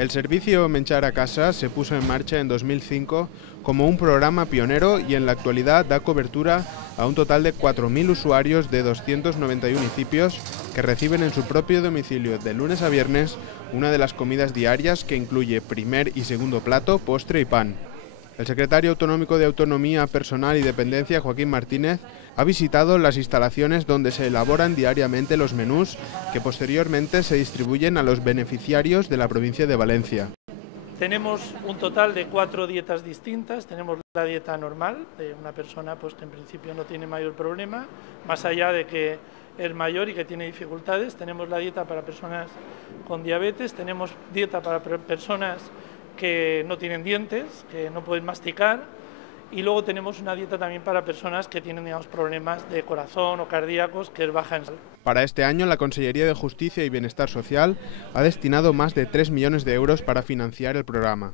El servicio Menjar a Casa se puso en marcha en 2005 como un programa pionero y en la actualidad da cobertura a un total de 4.000 usuarios de 291 municipios que reciben en su propio domicilio de lunes a viernes una de las comidas diarias que incluye primer y segundo plato, postre y pan. El secretario autonómico de Autonomía Personal y Dependencia, Joaquín Martínez, ha visitado las instalaciones donde se elaboran diariamente los menús que posteriormente se distribuyen a los beneficiarios de la provincia de Valencia. Tenemos un total de 4 dietas distintas. Tenemos la dieta normal de una persona pues, que en principio no tiene mayor problema, más allá de que es mayor y que tiene dificultades. Tenemos la dieta para personas con diabetes, tenemos dieta para personas que no tienen dientes, que no pueden masticar, y luego tenemos una dieta también para personas que tienen, digamos, problemas de corazón o cardíacos, que es baja en sal. Para este año, la Consellería de Justicia y Bienestar Social ha destinado más de 3 millones de euros para financiar el programa.